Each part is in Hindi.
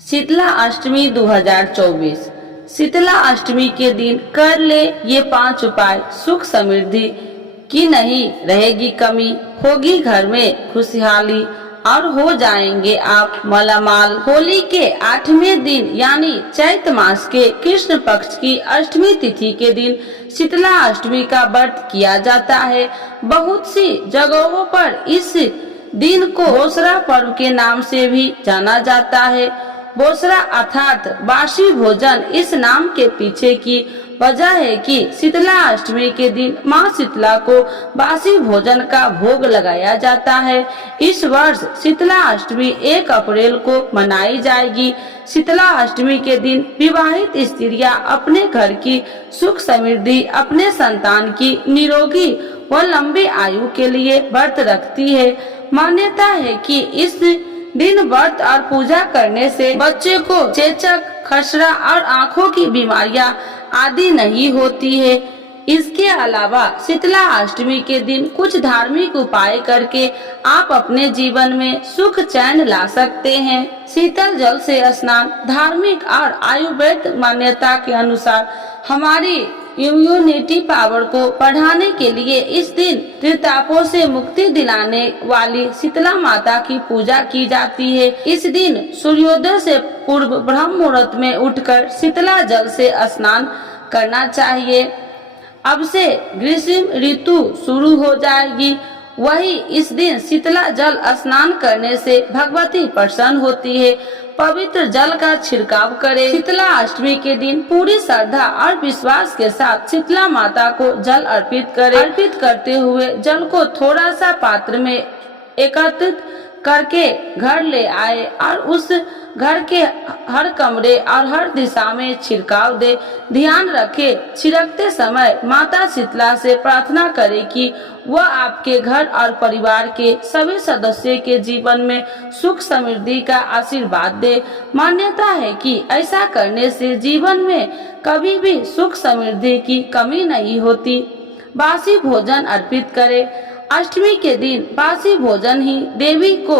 शीतला अष्टमी 2024। शीतला अष्टमी के दिन कर ले ये 5 उपाय। सुख समृद्धि की नहीं रहेगी कमी, होगी घर में खुशहाली और हो जाएंगे आप मालामाल। होली के 8वें दिन यानी चैत मास के कृष्ण पक्ष की अष्टमी तिथि के दिन शीतला अष्टमी का व्रत किया जाता है। बहुत सी जगहों पर इस दिन को बोसरा पर्व के नाम से भी जाना जाता है। बोसरा अर्थात बासी भोजन। इस नाम के पीछे की वजह है कि शीतला अष्टमी के दिन माँ शीतला को बासी भोजन का भोग लगाया जाता है। इस वर्ष शीतला अष्टमी 1 अप्रैल को मनाई जाएगी। शीतला अष्टमी के दिन विवाहित स्त्रियां अपने घर की सुख समृद्धि, अपने संतान की निरोगी व लंबी आयु के लिए व्रत रखती है। मान्यता है कि इस दिन व्रत और पूजा करने से बच्चे को चेचक, खसरा और आँखों की बीमारियां आदि नहीं होती है। इसके अलावा शीतला अष्टमी के दिन कुछ धार्मिक उपाय करके आप अपने जीवन में सुख चैन ला सकते हैं। शीतल जल से स्नान। धार्मिक और आयुर्वेद मान्यता के अनुसार हमारी इम्यूनिटी पावर को बढ़ाने के लिए इस दिन त्रितापों से मुक्ति दिलाने वाली शीतला माता की पूजा की जाती है। इस दिन सूर्योदय से पूर्व ब्रह्म मुहूर्त में उठकर शीतला जल से स्नान करना चाहिए। अब से ग्रीष्म ऋतु शुरू हो जाएगी। वही इस दिन शीतला जल स्नान करने से भगवती प्रसन्न होती है। पवित्र जल का छिड़काव करें। शीतला अष्टमी के दिन पूरी श्रद्धा और विश्वास के साथ शीतला माता को जल अर्पित करें। अर्पित करते हुए जल को थोड़ा सा पात्र में एकत्रित करके घर ले आए और उस घर के हर कमरे और हर दिशा में छिड़काव दे। ध्यान रखे, छिड़कते समय माता शीतला से प्रार्थना करें कि वह आपके घर और परिवार के सभी सदस्यों के जीवन में सुख समृद्धि का आशीर्वाद दे। मान्यता है कि ऐसा करने से जीवन में कभी भी सुख समृद्धि की कमी नहीं होती। बासी भोजन अर्पित करें। अष्टमी के दिन बासी भोजन ही देवी को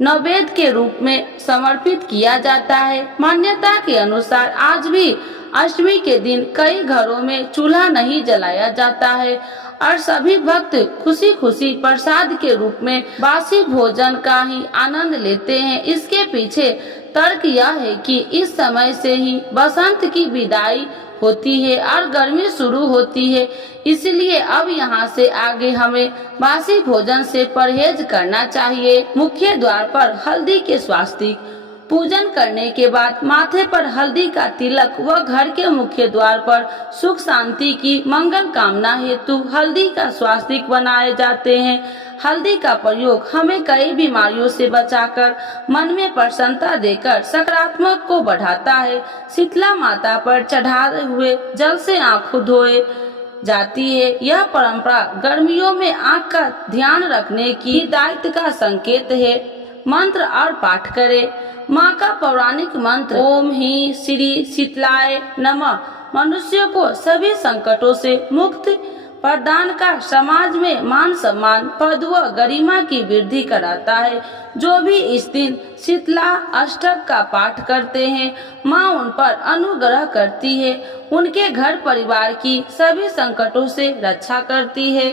नैवेद्य के रूप में समर्पित किया जाता है। मान्यता के अनुसार आज भी अष्टमी के दिन कई घरों में चूल्हा नहीं जलाया जाता है और सभी भक्त खुशी खुशी प्रसाद के रूप में बासी भोजन का ही आनंद लेते हैं। इसके पीछे तर्क यह है कि इस समय से ही बसंत की विदाई होती है और गर्मी शुरू होती है, इसलिए अब यहाँ से आगे हमें बासी भोजन से परहेज करना चाहिए। मुख्य द्वार पर हल्दी के स्वास्तिक। पूजन करने के बाद माथे पर हल्दी का तिलक व घर के मुख्य द्वार पर सुख शांति की मंगल कामना हेतु हल्दी का स्वास्तिक बनाए जाते हैं। हल्दी का प्रयोग हमें कई बीमारियों से बचाकर मन में प्रसन्नता देकर सकारात्मक को बढ़ाता है। शीतला माता पर चढ़ाए हुए जल से आंखें धोए जाती है। यह परंपरा गर्मियों में आंख का ध्यान रखने की दायित्व का संकेत है। मंत्र और पाठ करें। माँ का पौराणिक मंत्र ओम ही श्री शीतलाय नमः मनुष्य को सभी संकटों से मुक्ति प्रदान का समाज में मान सम्मान, पद व गरिमा की वृद्धि कराता है। जो भी इस दिन शीतला अष्टक का पाठ करते हैं, माँ उन पर अनुग्रह करती है, उनके घर परिवार की सभी संकटों से रक्षा करती है।